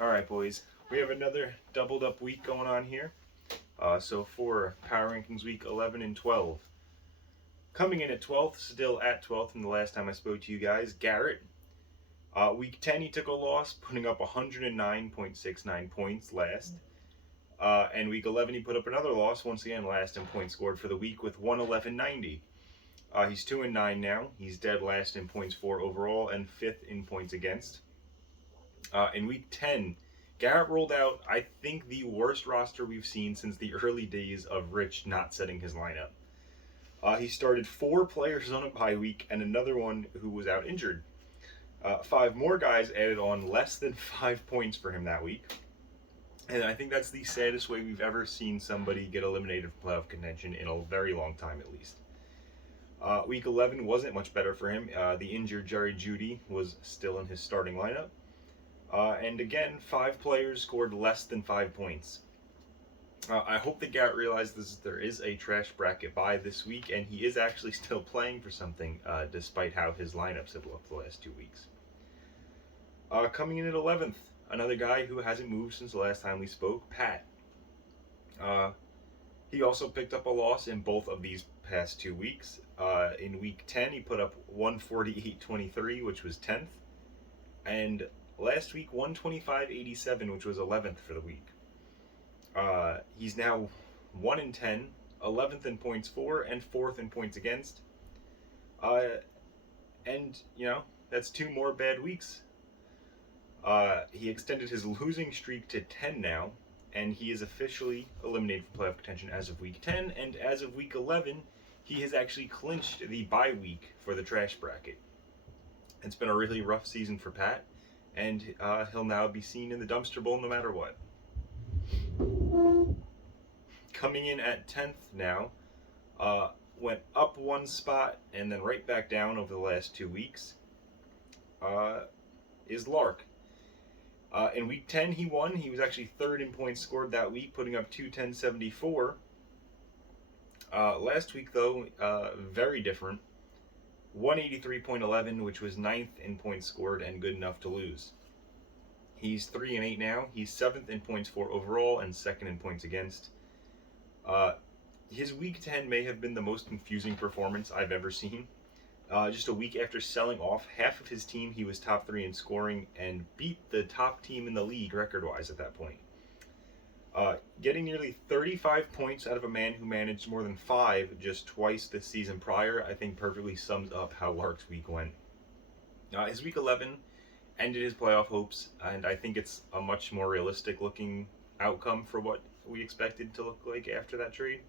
All right, boys. We have another doubled up week going on here. So for Power Rankings week 11 and 12. Coming in at 12th, still at 12th from the last time I spoke to you guys, Garrett. Week 10, he took a loss, putting up 109.69 points last. And week 11, he put up another loss, once again, last in points scored for the week with 111.90. He's 2 and 9 now. He's dead last in points for overall and 5th in points against. In week 10, Garrett rolled out, I think, the worst roster we've seen since the early days of Rich not setting his lineup. He started 4 players on a bye week and another one who was out injured. 5 more guys added on less than 5 points for him that week. And I think that's the saddest way we've ever seen somebody get eliminated from playoff contention in a very long time, at least. Week 11 wasn't much better for him. The injured Jerry Jeudy was still in his starting lineup. And again, 5 players scored less than 5 points. I hope that Garrett realizes there is a trash bracket bye this week, and he is actually still playing for something, despite how his lineups have looked the last 2 weeks. Coming in at 11th, another guy who hasn't moved since the last time we spoke, Pat. He also picked up a loss in both of these past 2 weeks. In week 10, he put up 148.23, which was 10th. And last week, 125.87, which was 11th for the week. He's now 1 in 10, 11th in points for, and 4th in points against. And, that's 2 more bad weeks. He extended his losing streak to 10 now, and he is officially eliminated from playoff contention as of week 10, and as of week 11, he has actually clinched the bye week for the trash bracket. It's been a really rough season for Pat, and he'll now be seen in the dumpster bowl no matter what. Coming in at 10th now, went up 1 spot and then right back down over the last 2 weeks, is Lark. In week 10, he won. He was actually 3rd in points scored that week, putting up 210.74. Last week, though, very different. 183.11, which was 9th in points scored and good enough to lose. He's 3 and 8 now. He's 7th in points for overall and 2nd in points against. His week 10 may have been the most confusing performance I've ever seen. Just a week after selling off half of his team, he was top 3 in scoring and beat the top team in the league record-wise at that point. Getting nearly 35 points out of a man who managed more than 5 just twice this season prior, I think perfectly sums up how Lark's week went. His week 11 ended his playoff hopes, and I think it's a much more realistic looking outcome for what we expected to look like after that trade.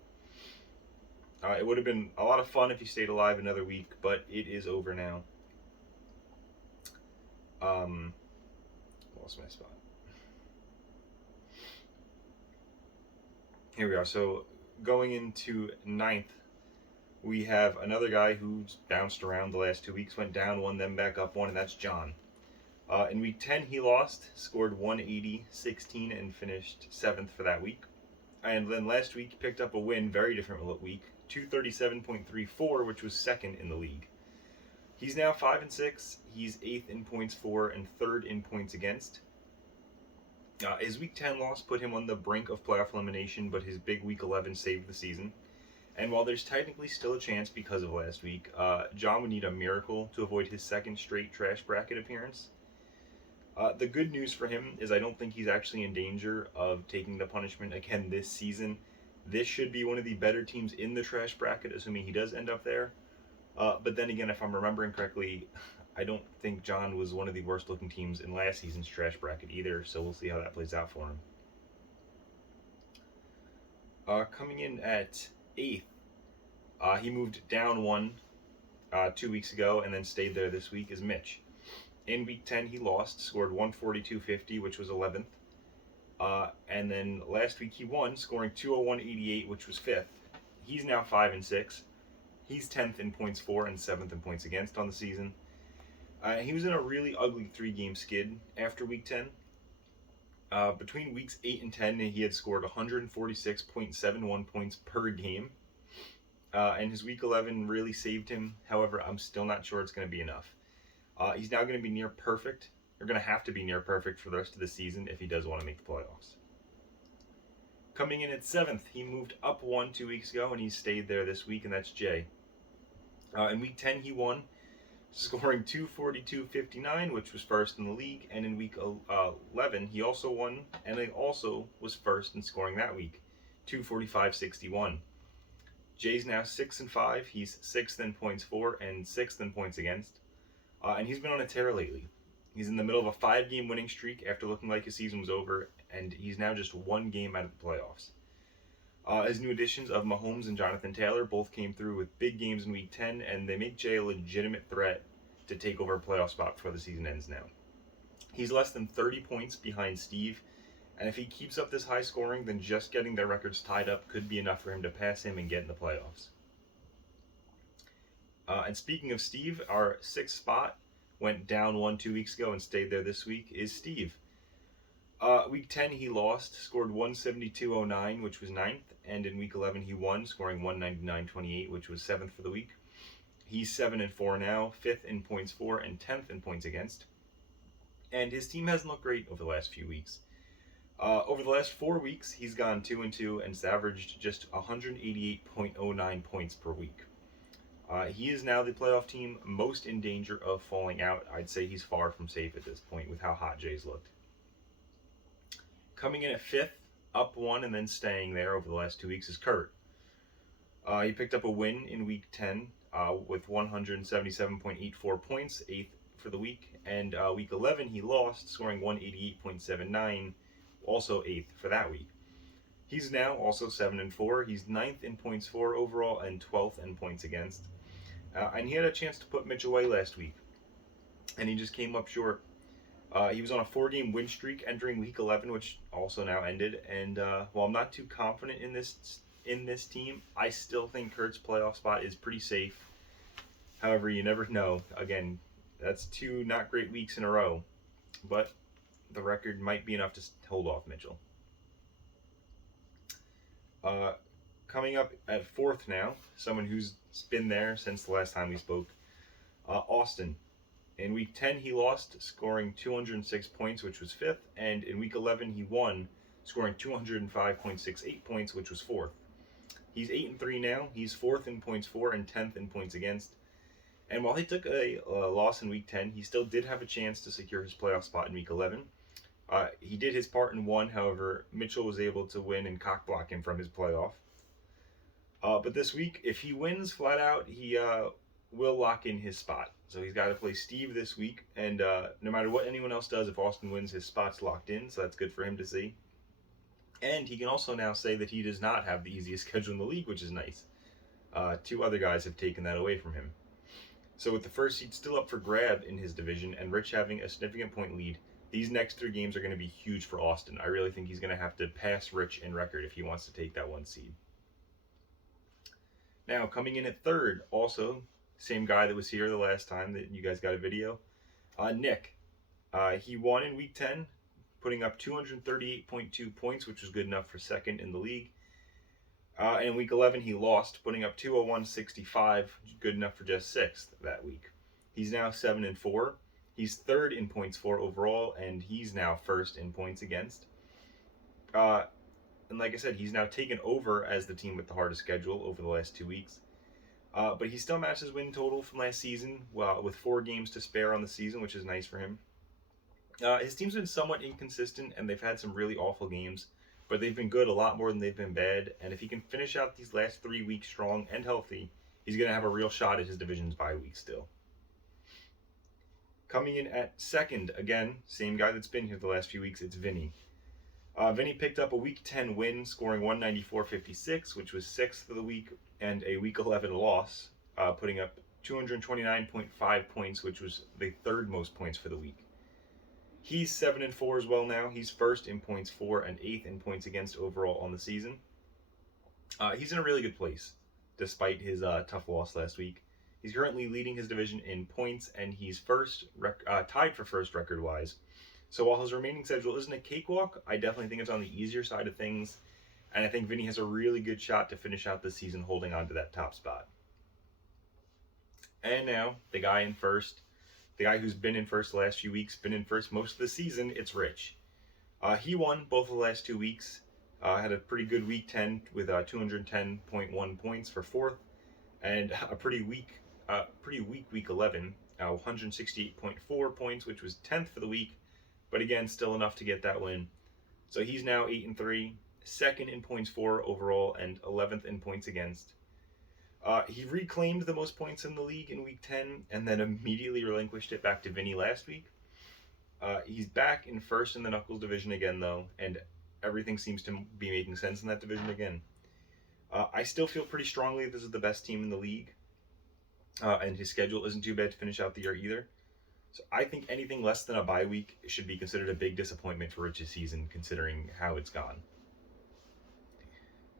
It would have been a lot of fun if he stayed alive another week, but it is over now. Lost my spot. Here we are. So going into 9th, we have another guy who's bounced around the last 2 weeks, went down 1, then back up 1, and that's John. In week 10, he lost, scored 180.16, and finished 7th for that week. And then last week, he picked up a win, very different week, 237.34, which was 2nd in the league. He's now 5 and 6. He's 8th in points for and 3rd in points against. His week 10 loss put him on the brink of playoff elimination, but his big week 11 saved the season. And while there's technically still a chance because of last week, John would need a miracle to avoid his 2nd straight trash bracket appearance. The good news for him is I don't think he's actually in danger of taking the punishment again this season. This should be one of the better teams in the trash bracket, assuming he does end up there. But then again, if I'm remembering correctly, I don't think John was one of the worst looking teams in last season's trash bracket either, so we'll see how that plays out for him. Coming in at 8th, he moved down 1 2 weeks ago and then stayed there this week, is Mitch. In week 10, he lost, scored 142.50, which was 11th. And then last week he won, scoring 201.88, which was 5th. He's now 5 and 6. He's 10th in points for and 7th in points against on the season. He was in a really ugly 3-game skid after week 10. Between weeks 8 and 10, he had scored 146.71 points per game. And his week 11 really saved him. However, I'm still not sure it's going to be enough. He's now going to be near perfect are going to have to be near perfect for the rest of the season if he does want to make the playoffs. Coming in at 7th, he moved up 1 2 weeks ago, and he stayed there this week, and that's Jay. In week 10, he won, scoring 242.59, which was first in the league, and in week 11, he also won, and he also was first in scoring that week, 245.61. Jay's now 6-5. He's 6th in points for and 6th in points against, and he's been on a tear lately. He's in the middle of a 5-game winning streak after looking like his season was over, and he's now just 1 game out of the playoffs. His new additions of Mahomes and Jonathan Taylor both came through with big games in week 10, and they make Jay a legitimate threat to take over a playoff spot before the season ends now. He's less than 30 points behind Steve, and if he keeps up this high scoring, then just getting their records tied up could be enough for him to pass him and get in the playoffs. And speaking of Steve, our 6th spot went down 1 2 weeks ago and stayed there this week, is Steve. Week 10 he lost, scored 172.09, which was 9th, and in week 11 he won, scoring 199.28, which was 7th for the week. He's 7-4 now, 5th in points for and 10th in points against. And his team hasn't looked great over the last few weeks. Over the last 4 weeks, he's gone 2-2 and has averaged just 188.09 points per week. He is now the playoff team most in danger of falling out. I'd say he's far from safe at this point with how hot Jay's looked. Coming in at 5th, up 1 and then staying there over the last 2 weeks is Kurt. He picked up a win in week 10 with 177.84 points, 8th for the week. And week 11 he lost, scoring 188.79, also 8th for that week. He's now also 7-4. He's 9th in points for overall and 12th in points against. And he had a chance to put Mitch away last week, and he just came up short. He was on a 4-game win streak entering week 11, which also now ended. And while I'm not too confident in this team, I still think Kurt's playoff spot is pretty safe. However, you never know. Again, that's 2 not great weeks in a row, but the record might be enough to hold off Mitchell. Coming up at 4th now, someone who's been there since the last time we spoke, Austin. In week 10 he lost, scoring 206 points, which was 5th, and in week 11 he won, scoring 205.68 points, which was 4th. He's 8-3 now. He's 4th in points for and 10th in points against. And while he took a loss in week 10, he still did have a chance to secure his playoff spot in week 11. He did his part and won. However, Mitchell was able to win and cockblock him from his playoff. But this week, if he wins flat out, he will lock in his spot. So he's got to play Steve this week, and no matter what anyone else does, if Austin wins, his spot's locked in, so that's good for him to see. And he can also now say that he does not have the easiest schedule in the league, which is nice. 2 other guys have taken that away from him. So with the first seed still up for grab in his division, and Rich having a significant point lead, these next 3 games are going to be huge for Austin. I really think he's going to have to pass Rich in record if he wants to take that 1 seed. Now, coming in at 3rd, also, same guy that was here the last time that you guys got a video, Nick. He won in week 10, putting up 238.2 points, which was good enough for 2nd in the league. And in week 11, he lost, putting up 201.65, good enough for just 6th that week. He's now 7-4. He's 3rd in points for overall, and he's now 1st in points against. And like I said, he's now taken over as the team with the hardest schedule over the last 2 weeks. But he still matched his win total from last season with 4 games to spare on the season, which is nice for him. His team's been somewhat inconsistent, and they've had some really awful games, but they've been good a lot more than they've been bad. And if he can finish out these last 3 weeks strong and healthy, he's going to have a real shot at his division's bye week still. Coming in at 2nd, again, same guy that's been here the last few weeks, it's Vinny. Vinny picked up a week 10 win, scoring 194.56, which was 6th for the week, and a week 11 loss, putting up 229.5 points, which was the 3rd most points for the week. He's 7-4 as well now. He's 1st in points for and 8th in points against overall on the season. He's in a really good place, despite his tough loss last week. He's currently leading his division in points, and he's tied for 1st record-wise. So while his remaining schedule isn't a cakewalk, I definitely think it's on the easier side of things, and I think Vinny has a really good shot to finish out the season holding on to that top spot. And now, the guy in 1st, the guy who's been in first the last few weeks, been in first most of the season, it's Rich. He won both of the last 2 weeks. Had a pretty good week 10 with 210.1 points for fourth, and a pretty weak week 11, 168.4 points, which was 10th for the week, but again, still enough to get that win. So he's now 8-3, second in points for overall, and 11th in points against. He reclaimed the most points in the league in week 10, and then immediately relinquished it back to Vinny last week. He's back in first in the Knuckles division again, though, and everything seems to be making sense in that division again. I still feel pretty strongly this is the best team in the league, and his schedule isn't too bad to finish out the year either. So I think anything less than a bye week should be considered a big disappointment for Rich's season, considering how it's gone.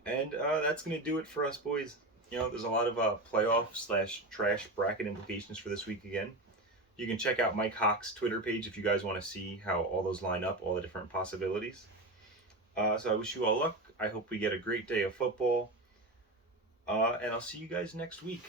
And that's going to do it for us, boys. You know, there's a lot of playoff/trash bracket implications for this week again. You can check out Mike Hawk's Twitter page if you guys want to see how all those line up, all the different possibilities. So I wish you all luck. I hope we get a great day of football. And I'll see you guys next week.